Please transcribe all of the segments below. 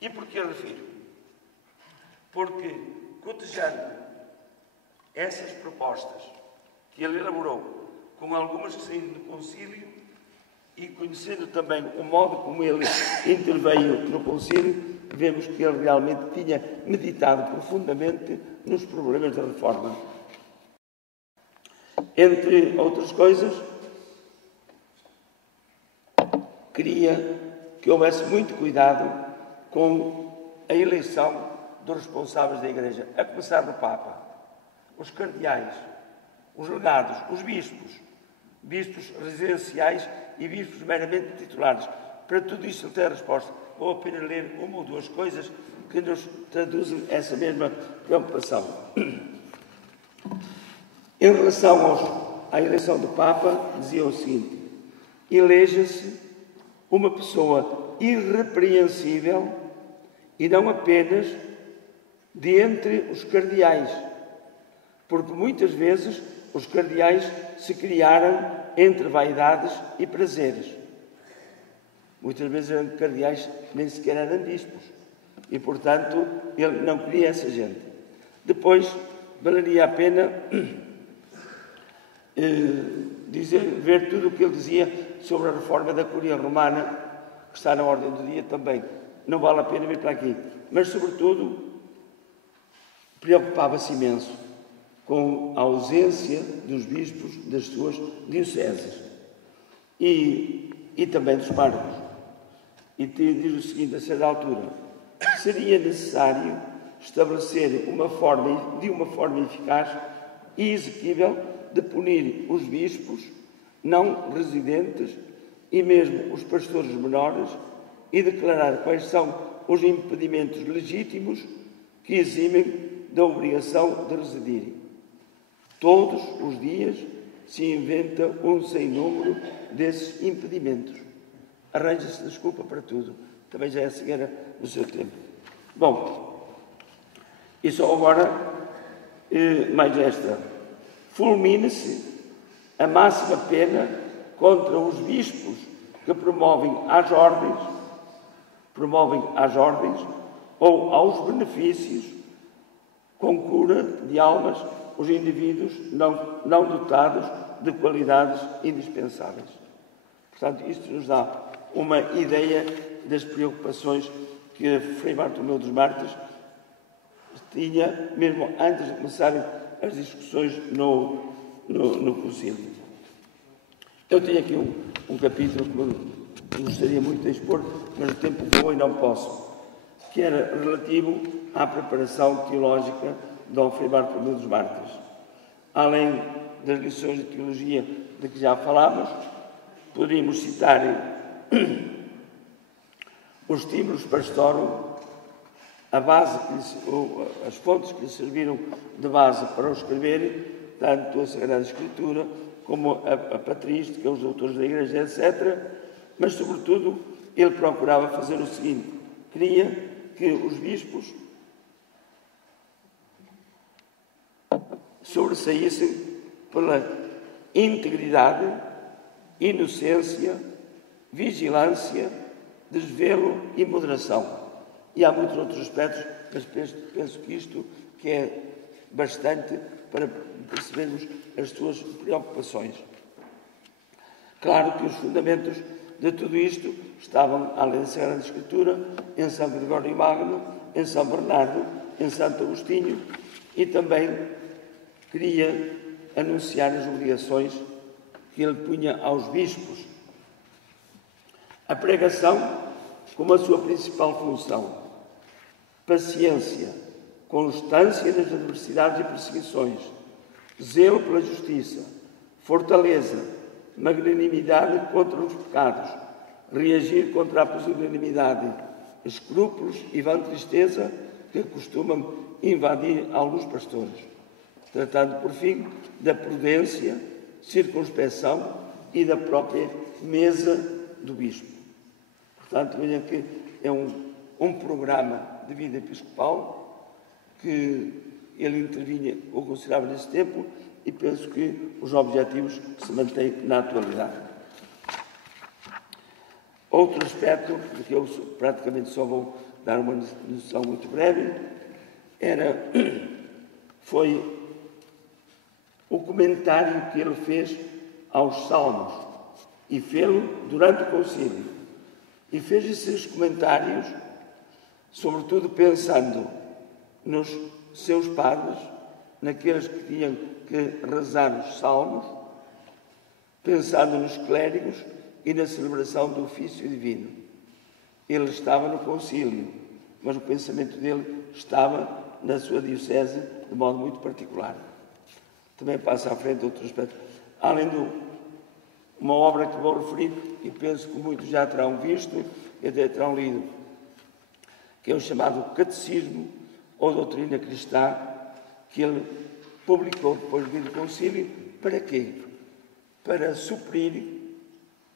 E porquê refiro? Porque, cotejando essas propostas que ele elaborou, com algumas que saíram do concílio, e conhecendo também o modo como ele interveio no concílio, vemos que ele realmente tinha meditado profundamente nos problemas da reforma. Entre outras coisas, queria que houvesse muito cuidado com a eleição dos responsáveis da Igreja, a começar do Papa, os cardeais, os legados, os bispos residenciais e bispos meramente titulares. Para tudo isso ele tem a resposta. Vou apenas ler uma ou duas coisas que nos traduzem essa mesma preocupação. Em relação à eleição do Papa, dizia o seguinte: eleja-se uma pessoa irrepreensível e não apenas de entre os cardeais, porque muitas vezes os cardeais se criaram entre vaidades e prazeres. Muitas vezes eram cardeais, nem sequer eram bispos. E, portanto, ele não queria essa gente. Depois, valeria a pena ver tudo o que ele dizia sobre a reforma da Curia Romana, que está na ordem do dia também. Não vale a pena vir para aqui. Mas, sobretudo, preocupava-se imenso com a ausência dos bispos das suas dioceses e também dos párocos. E diz o seguinte, a certa altura: seria necessário estabelecer uma forma eficaz e exequível de punir os bispos não residentes e mesmo os pastores menores e declarar quais são os impedimentos legítimos que eximem da obrigação de residirem. Todos os dias se inventa um sem número desses impedimentos. Arranja-se desculpa para tudo. Também já é cegueira no seu tempo. Bom, e só agora, mais esta. Fulmine-se a máxima pena contra os bispos que promovem às ordens ou aos benefícios com cura de almas os indivíduos não dotados de qualidades indispensáveis. Portanto, isto nos dá uma ideia das preocupações que Frei Bartolomeu dos Mártires tinha, mesmo antes de começarem as discussões no concílio. Eu tenho aqui um capítulo que gostaria muito de expor, mas o tempo voa e não posso, que era relativo à preparação teológica de Dom Frei Bartolomeu dos Mártires. Além das lições de teologia de que já falámos, poderíamos citar os Stimulos Pastorum, a base as fontes que lhe serviram de base para o escrever, tanto a Sagrada Escritura como a patrística, os doutores da Igreja, etc. Mas, sobretudo, ele procurava fazer o seguinte: queria que os bispos sobressaíssem pela integridade, inocência, vigilância, desvelo e moderação. E há muitos outros aspectos, mas penso que isto que é bastante para percebermos as suas preocupações. Claro que os fundamentos de tudo isto estavam, além da Sagrada Escritura, em São Gregório Magno, em São Bernardo, em Santo Agostinho, e também queria anunciar as obrigações que ele punha aos bispos. A pregação como a sua principal função, paciência, constância nas adversidades e perseguições, zelo pela justiça, fortaleza, magnanimidade contra os pecados, reagir contra a pusilanimidade, escrúpulos e vã tristeza que costumam invadir alguns pastores, tratando, por fim, da prudência, circunspeção e da própria mesa do bispo. Portanto, veja que é um programa de vida episcopal que ele intervinha ou considerava nesse tempo, e penso que os objetivos se mantêm na atualidade. Outro aspecto, que eu praticamente só vou dar uma noção muito breve, foi o comentário que ele fez aos Salmos, e fê-lo durante o concílio. E fez esses comentários, sobretudo pensando nos seus padres, naqueles que tinham que rezar os salmos, pensando nos clérigos e na celebração do ofício divino. Ele estava no concílio, mas o pensamento dele estava na sua diocese de modo muito particular. Também passa à frente outro aspecto. Além de uma obra que vou referir, e penso que muitos já terão visto e até terão lido, que é o chamado Catecismo ou Doutrina Cristã, que ele publicou depois do do concílio. Para quê? Para suprir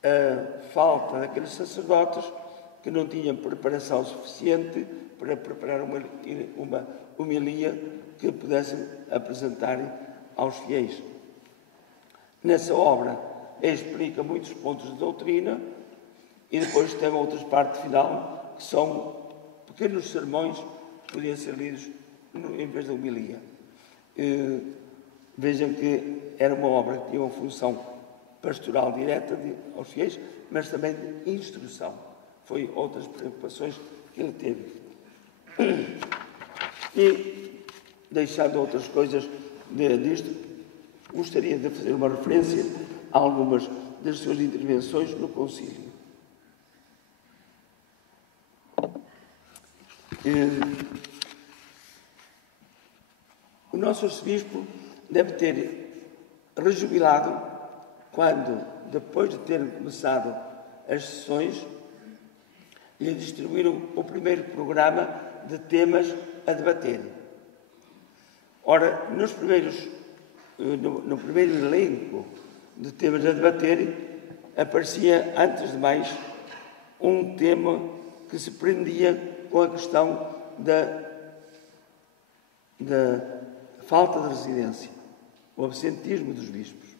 a falta daqueles sacerdotes que não tinham preparação suficiente para preparar uma homilia que pudessem apresentar aos fiéis. Nessa obra explica muitos pontos de doutrina e depois tem outra parte final, que são pequenos sermões que podiam ser lidos em vez da homilia. Vejam que era uma obra que tinha uma função pastoral direta aos fiéis, mas também de instrução. Foi outras preocupações que ele teve. E, deixando outras coisas disto, gostaria de fazer uma referência a algumas das suas intervenções no concílio. O nosso arcebispo deve ter rejubilado quando, depois de terem começado as sessões, lhe distribuíram o primeiro programa de temas a debater. Ora, no primeiro elenco de temas a debater, aparecia, antes de mais, um tema que se prendia com a questão da falta de residência, o absentismo dos bispos.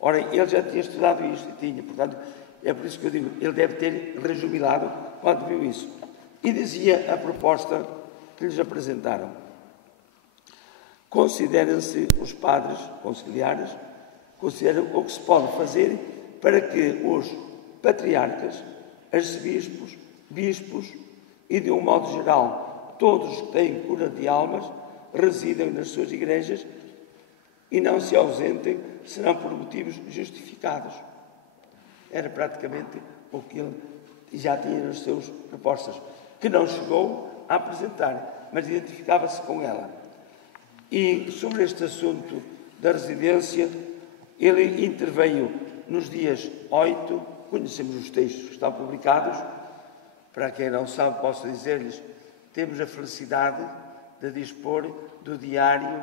Ora, ele já tinha estudado isto e tinha, portanto, é por isso que eu digo, ele deve ter rejubilado quando viu isso. E dizia a proposta que lhes apresentaram: considerem-se os padres conciliares, consideram o que se pode fazer para que os patriarcas, arcebispos, bispos e, de um modo geral, todos que têm cura de almas, residam nas suas igrejas e não se ausentem, serão por motivos justificados. Era praticamente o que ele já tinha nas suas propostas, que não chegou a apresentar, mas identificava-se com ela. E sobre este assunto da residência, ele interveio nos dias 8, conhecemos os textos que estão publicados. Para quem não sabe, posso dizer-lhes, temos a felicidade de dispor do diário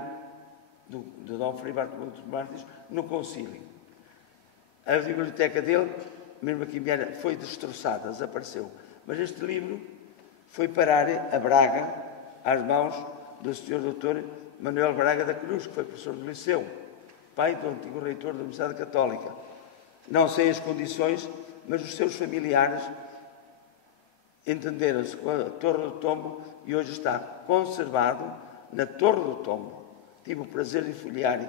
de Dom Frei Bartolomeu dos Mártires no concílio. A biblioteca dele, mesmo aqui em Viana, foi destroçada, desapareceu. Mas este livro foi parar a Braga, às mãos do Sr. Dr. Manuel Braga da Cruz, que foi professor do Liceu, pai do antigo reitor da Universidade Católica. Não sei as condições, mas os seus familiares entenderam-se com a Torre do Tombo e hoje está conservado na Torre do Tombo. Tive o prazer de folhear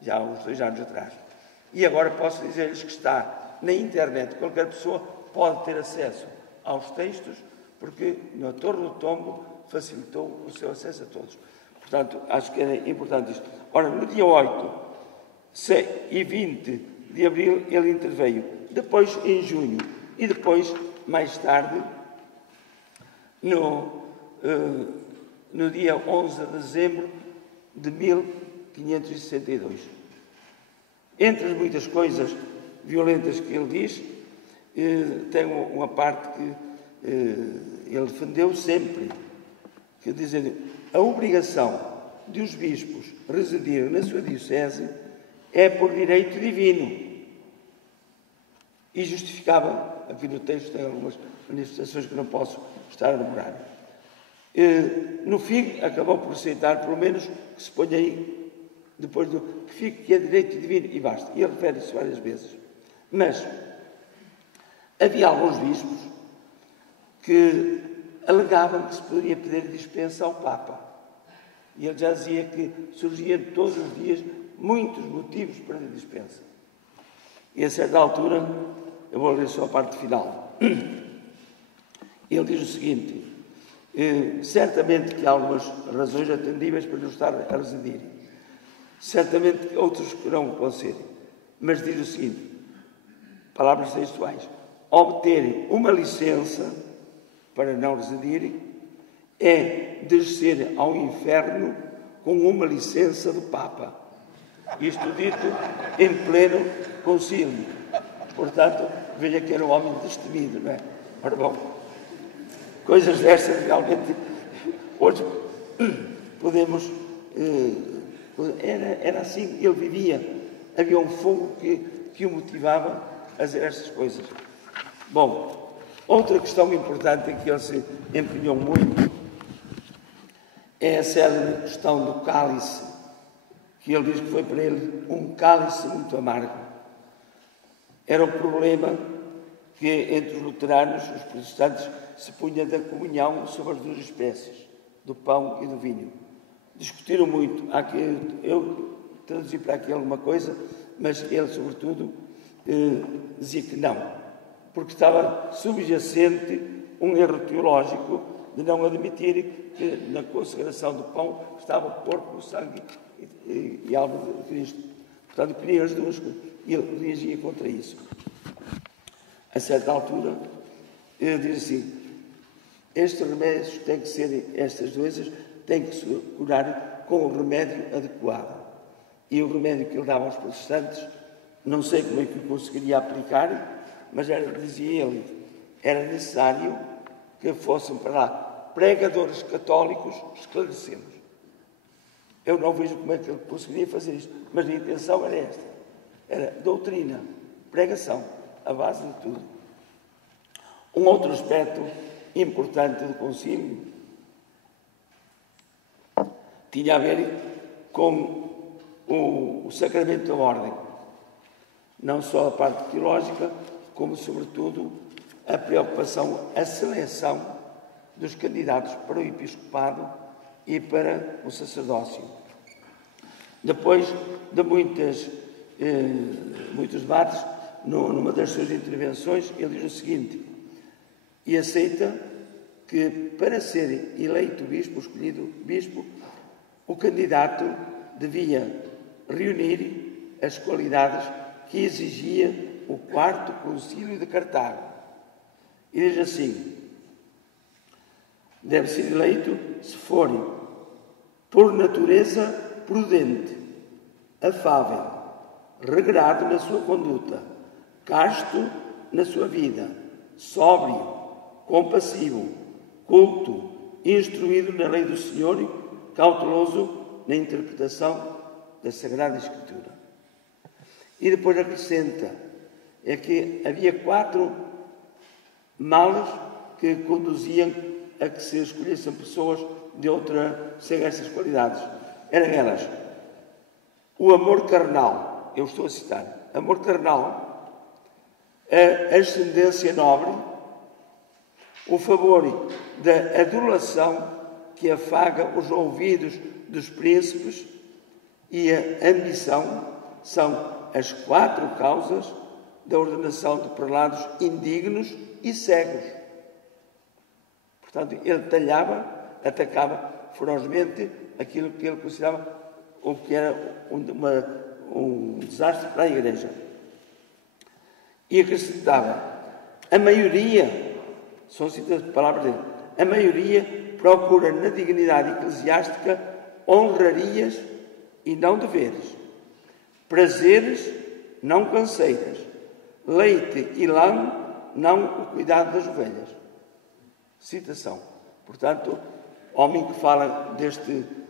já há uns 2 anos atrás. E agora posso dizer-lhes que está na internet. Qualquer pessoa pode ter acesso aos textos, porque na Torre do Tombo facilitou o seu acesso a todos. Portanto, acho que era importante isto. Ora, no dia 8 e 20 de abril ele interveio. Depois em junho e depois, mais tarde, no dia 11 de dezembro de 1562. Entre as muitas coisas violentas que ele diz, tem uma parte que ele defendeu sempre, que dizendo: a obrigação de os bispos residirem na sua diocese é por direito divino. E justificava, aqui no texto tem algumas manifestações que não posso estar a demorar. No fim, acabou por aceitar, pelo menos, que se ponha aí, depois do que fique, que é direito divino, e basta. E ele refere-se várias vezes. Mas havia alguns bispos que alegavam que se poderia pedir dispensa ao Papa. E ele já dizia que surgiam todos os dias muitos motivos para a dispensa. E a certa altura, eu vou ler só a parte final, ele diz o seguinte: certamente que há algumas razões atendíveis para não estar a residir, certamente que outros que não o concedem, mas diz o seguinte, palavras textuais: obter uma licença para não residir é descer ao inferno com uma licença do Papa. Isto dito em pleno concílio. Portanto, veja que era um homem destemido, não é? Ora bom, coisas destas realmente hoje podemos... Era assim, ele vivia, havia um fogo que o motivava a fazer estas coisas. Bom, outra questão importante em que ele se empenhou muito é a célebre questão do cálice, que ele diz que foi para ele um cálice muito amargo. Era um problema que entre os luteranos, os protestantes, se punha da comunhão sobre as duas espécies, do pão e do vinho. Discutiram muito. Eu traduzi para aqui alguma coisa, mas ele, sobretudo, dizia que não, porque estava subjacente um erro teológico de não admitir que na consagração do pão estava o corpo, o sangue e a alma de Cristo. Portanto, queria as duas coisas. E ele reagia contra isso. A certa altura, ele diz assim: estes remédios têm que ser, estas doenças têm que se curar com o remédio adequado. E o remédio que ele dava aos protestantes, não sei como é que o conseguiria aplicar, mas dizia ele, era necessário que fossem para lá pregadores católicos esclarecê-los. Eu não vejo como é que ele conseguiria fazer isto, mas a intenção era esta. Era doutrina, pregação, a base de tudo. Um outro aspecto importante do concílio tinha a ver com o sacramento da ordem. Não só a parte teológica, como, sobretudo, a preocupação, a seleção dos candidatos para o episcopado e para o sacerdócio. Depois de muitos debates, numa das suas intervenções, ele diz o seguinte: e aceita que para ser eleito bispo, escolhido bispo, o candidato devia reunir as qualidades que exigia o quarto concílio de Cartago. E diz assim: deve ser eleito se for, por natureza, prudente, afável, regrado na sua conduta, casto na sua vida, sóbrio, compassivo, culto, instruído na lei do Senhor, cauteloso na interpretação da Sagrada Escritura. E depois acrescenta, é que havia 4 males que conduziam a que se escolhessem pessoas sem estas qualidades. Eram elas: o amor carnal, eu estou a citar, amor carnal, a ascendência nobre, o favor da adulação que afaga os ouvidos dos príncipes e a ambição são as 4 causas da ordenação de prelados indignos e cegos. Portanto, ele atacava ferozmente aquilo que ele considerava ou que era um desastre para a Igreja. E acrescentava: a maioria, são citadas palavras dele, a maioria procura na dignidade eclesiástica honrarias e não deveres, prazeres, não canseiras, leite e lã, não o cuidado das ovelhas. Citação. Portanto, homem que fala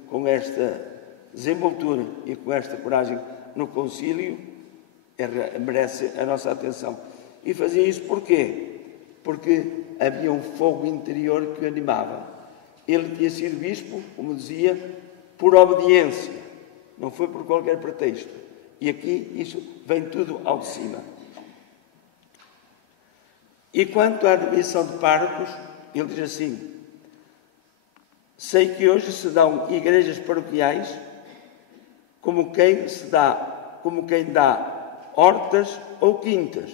com esta desenvoltura e com esta coragem no concílio, merece a nossa atenção. E fazia isso porquê? Porque havia um fogo interior que o animava. Ele tinha sido bispo, como dizia, por obediência, não foi por qualquer pretexto. E aqui isso vem tudo ao de cima. E quanto à admissão de párocos, ele diz assim: Sei que hoje se dão igrejas paroquiais como quem dá hortas ou quintas.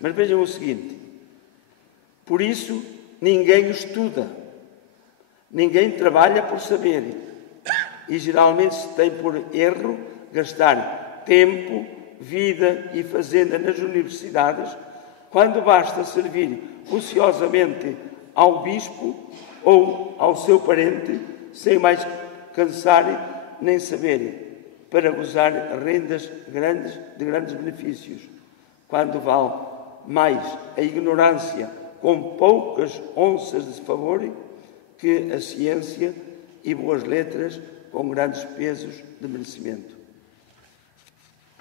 Mas vejam o seguinte: por isso ninguém estuda, ninguém trabalha por saber, e geralmente se tem por erro gastar tempo, vida e fazenda nas universidades, quando basta servir ociosamente ao bispo ou ao seu parente, sem mais cansar nem saber, para gozar rendas de grandes benefícios, quando vale mais a ignorância com poucas onças de favor que a ciência e boas letras com grandes pesos de merecimento.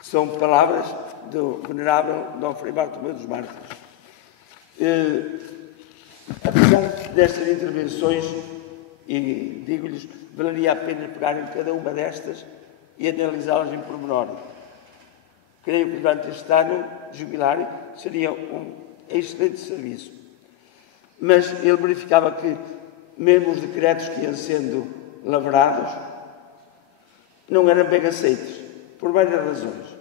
São palavras do venerável Dom Frei Bartolomeu dos Mártires. Apesar destas intervenções, e digo-lhes, valeria a pena pegar em cada uma destas e analisá-las em pormenor. Creio que durante este ano jubilar seria um excelente serviço. Mas ele verificava que mesmo os decretos que iam sendo lavrados não eram bem aceitos, por várias razões.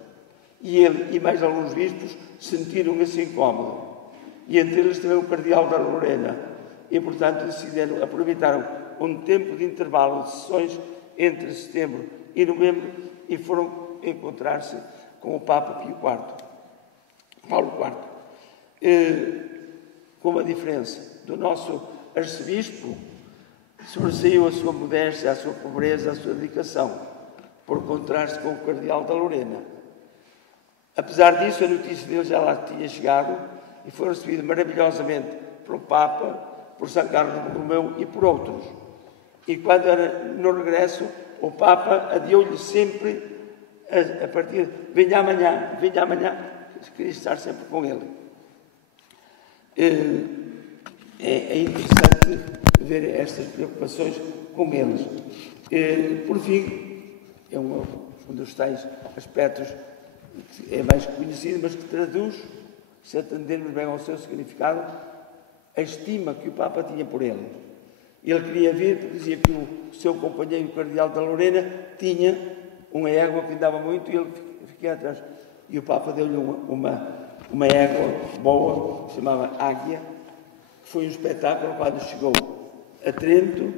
E ele e mais alguns bispos sentiram esse incómodo. E entre eles também o cardeal da Lorena. E, portanto, decidiram, aproveitaram um tempo de intervalo de sessões entre setembro e novembro e foram encontrar-se com o Papa Pio IV, Paulo IV. Com uma diferença: do nosso arcebispo sobressaiu a sua modéstia, a sua pobreza, a sua dedicação, por contraste com o cardeal da Lorena. Apesar disso, a notícia dele já lá tinha chegado e foi recebida maravilhosamente pelo Papa, por São Carlos Borromeu e por outros. E quando era no regresso, o Papa adiou-lhe sempre a partir de venha amanhã, queria estar sempre com ele. É interessante ver estas preocupações com eles. Por fim, é um dos tais aspectos que é mais conhecido, mas que traduz, se atendermos bem ao seu significado, a estima que o Papa tinha por ele. Ele queria ver, porque dizia que o seu companheiro, o cardeal da Lorena, tinha uma égua que andava muito e ele ficava atrás. E o Papa deu-lhe uma égua boa, que se chamava Águia, que foi um espetáculo quando chegou a Trento,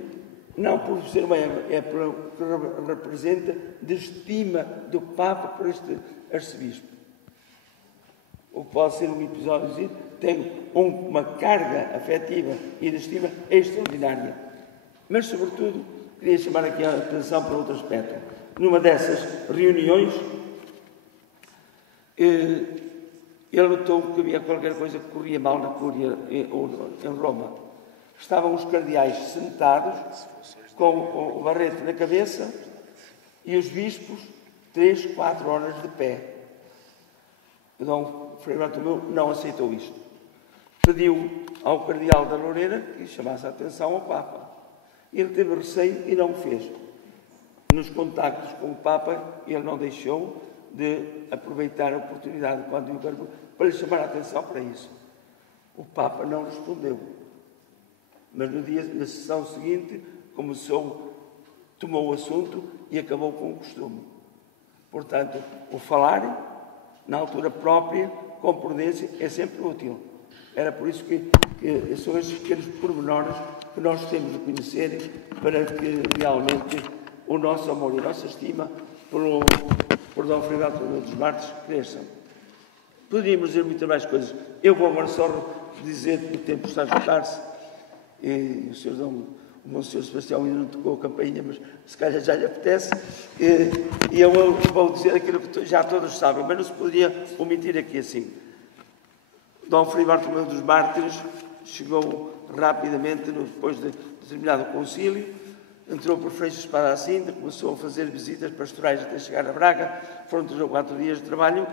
não por ser uma égua, é pelo que representa de estima do Papa por este arcebispo. O que pode ser um episódio, tem uma carga afetiva e de estima extraordinária. Mas, sobretudo, queria chamar aqui a atenção para outro aspecto. Numa dessas reuniões, ele notou que havia qualquer coisa que corria mal na Cúria em Roma. Estavam os cardeais sentados, com o barrete na cabeça, e os bispos 3, 4 horas de pé. Dom Frei Bartolomeu não aceitou isto. Pediu ao cardeal da Lorena que chamasse a atenção ao Papa. Ele teve receio e não o fez. Nos contactos com o Papa, ele não deixou de aproveitar a oportunidade quando o cargo para lhe chamar a atenção para isso. O Papa não respondeu. Mas na sessão seguinte, tomou o assunto e acabou com o costume. Portanto, o falar, na altura própria, com prudência, é sempre útil. Era por isso que são estes pequenos pormenores que nós temos de conhecer para que realmente o nosso amor e a nossa estima por Dom Frei Bartolomeu dos Mártires cresçam. Podíamos dizer muitas mais coisas. Eu vou agora só dizer que o tempo está a esgotar-se e o Monsenhor Sebastião ainda não tocou a campainha, mas se calhar já lhe apetece. E eu vou dizer aquilo que já todos sabem, mas não se poderia omitir aqui assim. Dom Frei Bartolomeu dos Mártires chegou rapidamente, depois de determinado concílio, entrou por Freixo Espada à Cinta, começou a fazer visitas pastorais até chegar a Braga, foram 3 ou 4 dias de trabalho,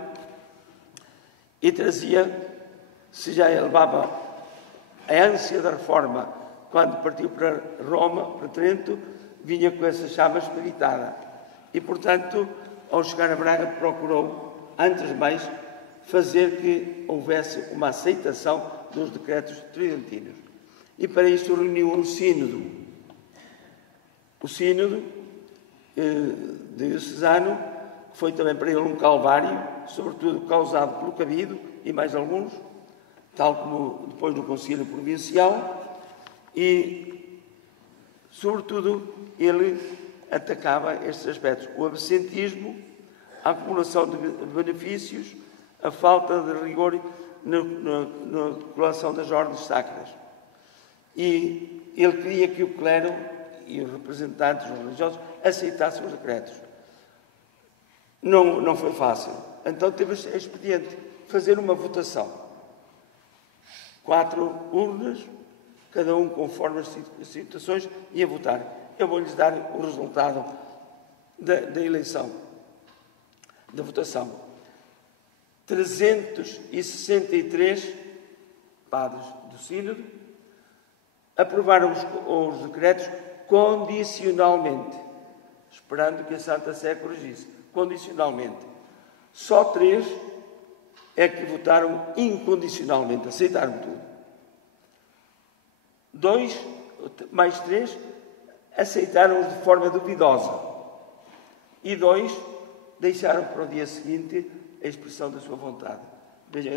e trazia, se já elevava a ânsia da reforma, quando partiu para Roma, para Trento, vinha com essa chama espiritada. E, portanto, ao chegar a Braga, procurou, antes de mais, fazer que houvesse uma aceitação dos decretos tridentinos. e para isso reuniu um sínodo. O sínodo diocesano, que foi também para ele um calvário, sobretudo causado pelo Cabido e mais alguns, tal como depois do Concílio Provincial, e, sobretudo, ele atacava estes aspectos: o absentismo, a acumulação de benefícios, a falta de rigor na colação das ordens sacras. E ele queria que o clero e os representantes religiosos aceitassem os decretos. Não foi fácil. Então teve a expediente fazer uma votação. 4 urnas, cada um conforme as situações, ia votar. Eu vou-lhes dar o resultado da eleição, da votação. 363 padres do Sínodo aprovaram os decretos condicionalmente, esperando que a Santa Sé corrigisse. Condicionalmente. Só 3 é que votaram incondicionalmente, aceitaram tudo. 2, mais 3, aceitaram-os de forma duvidosa. E 2 deixaram para o dia seguinte a expressão da sua vontade. Vejam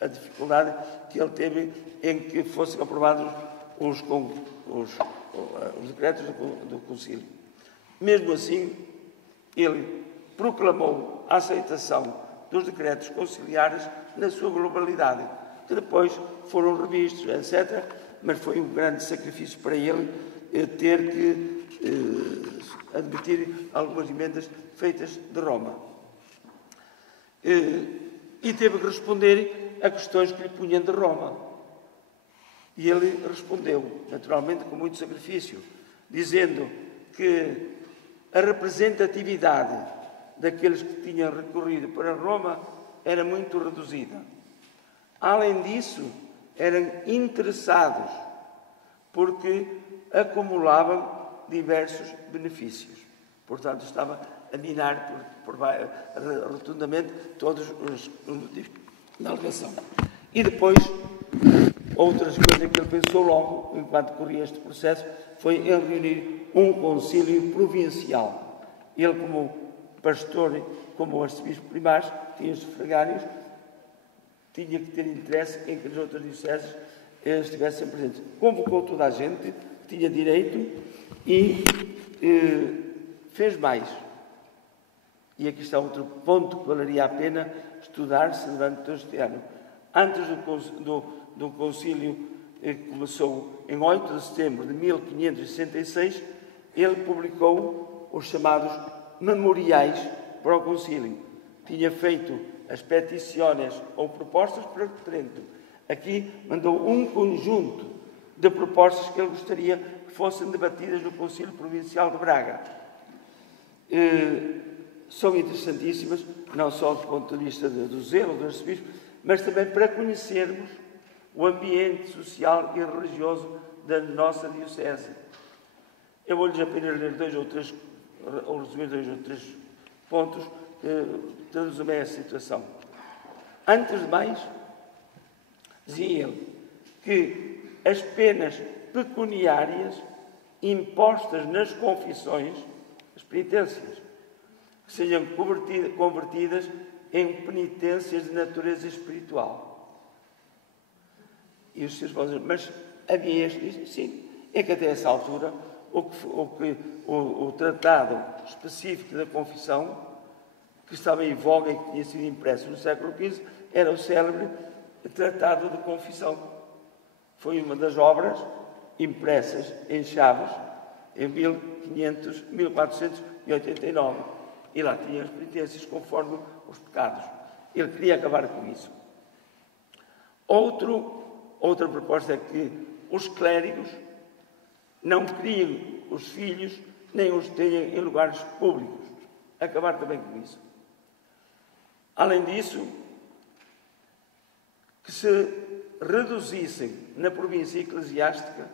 a dificuldade que ele teve em que fossem aprovados os decretos do Concílio. Mesmo assim, ele proclamou a aceitação dos decretos conciliares na sua globalidade, que depois foram revistos, etc., mas foi um grande sacrifício para ele ter que admitir algumas emendas feitas de Roma. E teve que responder a questões que lhe punham de Roma. E ele respondeu, naturalmente, com muito sacrifício, dizendo que a representatividade daqueles que tinham recorrido para Roma era muito reduzida. Além disso, eram interessados, porque acumulavam diversos benefícios. Portanto, estava a minar rotundamente todos os motivos da alegação. E depois, outras coisas que ele pensou logo, enquanto corria este processo, foi em reunir um concílio provincial. Ele, como pastor, como arcebispo primaz, tinha os sufragánios, tinha que ter interesse em que as outras dioceses estivessem presentes. Convocou toda a gente, tinha direito, e fez mais. E aqui está outro ponto que valeria a pena estudar-se durante todo este ano. Antes do concílio, que começou em 8 de setembro de 1566, ele publicou os chamados memoriais para o concílio. Tinha feito as petições ou propostas para o referendo. Aqui mandou um conjunto de propostas que ele gostaria que fossem debatidas no Concílio Provincial de Braga. São interessantíssimas, não só do ponto de vista do zelo do arcebispo, mas também para conhecermos o ambiente social e religioso da nossa diocese. Eu vou-lhes apenas ler ou resumir 2 ou 3 pontos que traduzem essa situação. Antes de mais, dizia ele que as penas pecuniárias impostas nas confissões, as penitências, que sejam convertidas em penitências de natureza espiritual. E os seus vão dizer, mas havia este? Sim, é que até essa altura o tratado específico da confissão, que estava em voga e que tinha sido impresso no século XV, era o célebre Tratado de Confissão. Foi uma das obras impressas em Chaves em 1489. E lá tinha as penitências conforme os pecados. Ele queria acabar com isso. Outra proposta é que os clérigos não criem os filhos, nem os tenham em lugares públicos. Acabar também com isso. Além disso, que se reduzissem na província eclesiástica,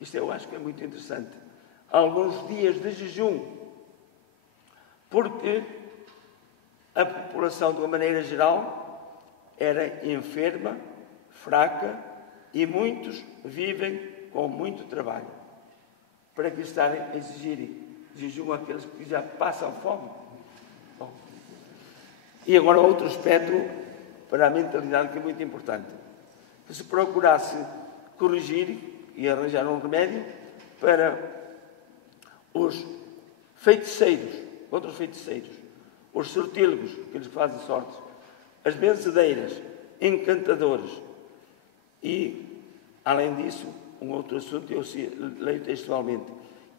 isto eu acho que é muito interessante, alguns dias de jejum, porque a população, de uma maneira geral, era enferma, fraca e muitos vivem com muito trabalho. Para que estarem a exigir jejum àqueles que já passam fome? Bom. E agora outro aspecto para a mentalidade que é muito importante. Que se procurasse corrigir e arranjar um remédio para os feiticeiros, contra os feiticeiros, os sortílegos, aqueles que fazem sortes, as benzedeiras, encantadores e, além disso, um outro assunto, eu leio textualmente,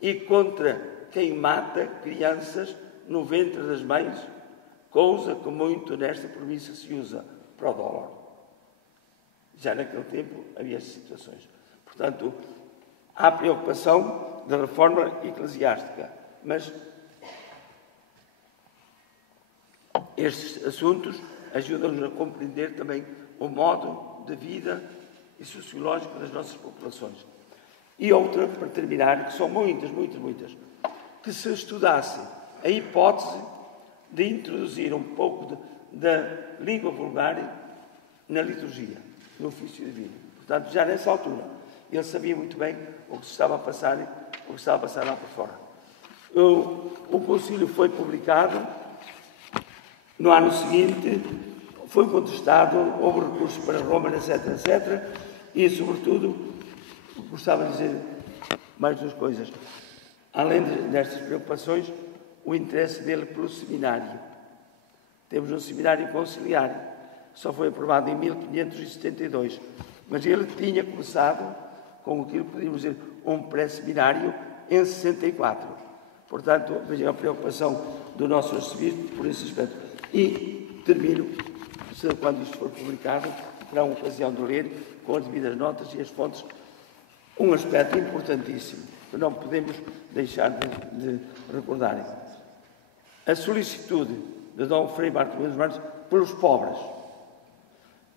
e contra quem mata crianças no ventre das mães, coisa que muito nesta província se usa para o dólar. Já naquele tempo havia essas situações. Portanto, há preocupação da reforma eclesiástica, mas estes assuntos ajudam-nos a compreender também o modo de vida e sociológico das nossas populações. E outra, para terminar, que são muitas, que se estudasse a hipótese de introduzir um pouco da língua vulgar na liturgia, no ofício divino. Portanto, já nessa altura, ele sabia muito bem o que se estava a passar, lá por fora. O concílio foi publicado, no ano seguinte foi contestado, houve recursos para Roma, etc. E, sobretudo, gostava de dizer mais duas coisas. Além destas preocupações, o interesse dele pelo seminário. Temos um seminário conciliar, só foi aprovado em 1572, mas ele tinha começado com aquilo que podíamos dizer um pré-seminário em 64. Portanto, vejam a preocupação do nosso arcebispo por esse aspecto. E termino, quando isto for publicado, terá uma ocasião de ler com as devidas notas e as fontes, um aspecto importantíssimo que não podemos deixar de recordar. A solicitude de Dom Frei Bartolomeu dos Martins pelos pobres.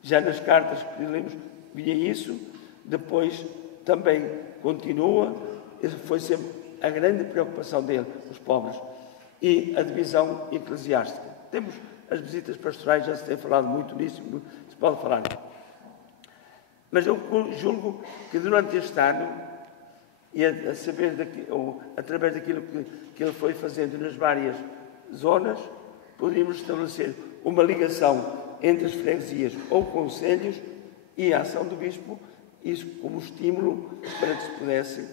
Já nas cartas que lemos vinha isso, depois também continua, foi sempre a grande preocupação dele, os pobres, e a divisão eclesiástica. Temos as visitas pastorais, já se tem falado muito nisso, se pode falar. Mas eu julgo que durante este ano, e a saber ou através daquilo que ele foi fazendo nas várias zonas, poderíamos estabelecer uma ligação entre as freguesias ou concelhos e a ação do Bispo, isso como estímulo para que se pudesse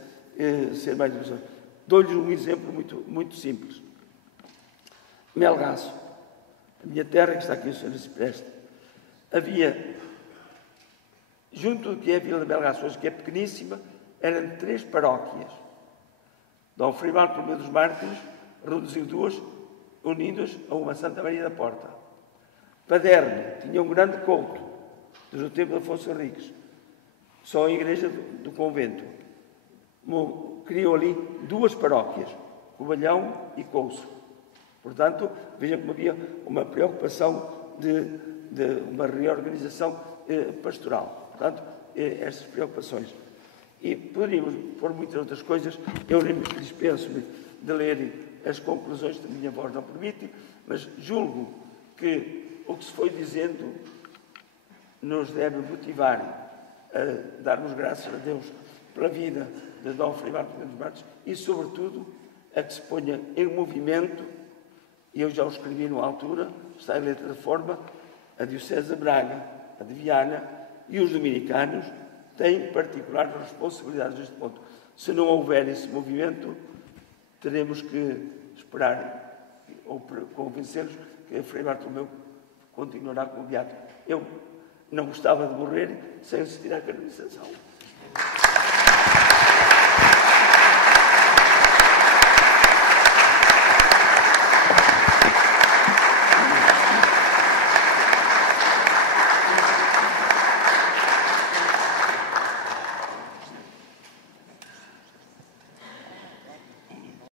ser mais divisão. Dou-lhes um exemplo muito simples. Melgaço, a minha terra, que está aqui o Sr. Cipreste, havia, junto do que é a Vila de Melgaço hoje, que é pequeníssima, eram 3 paróquias. Dom Frei Bartolomeu dos Mártires reduziu 2, unidas a uma Santa Maria da Porta. Paderne tinha um grande couto, desde o tempo de Afonso Henriques, só a igreja do convento. Criou ali 2 paróquias, Cobalhão e Couço. Portanto, vejam como havia uma preocupação de uma reorganização pastoral. Portanto, estas preocupações. E poderíamos pôr muitas outras coisas. Eu dispenso-me de ler as conclusões que a minha voz não permite, mas julgo que o que se foi dizendo nos deve motivar a darmos graças a Deus pela vida de Dom Frei Bartolomeu dos Mártires e, sobretudo, a que se ponha em movimento, e eu já o escrevi numa altura, está em letra de forma, a Diocese de Braga, a de Viana e os dominicanos têm particulares responsabilidades neste ponto. Se não houver esse movimento, teremos que esperar ou convencê-los que Frei Bartolomeu continuará como beato. Eu não gostava de morrer sem assistir à canonização.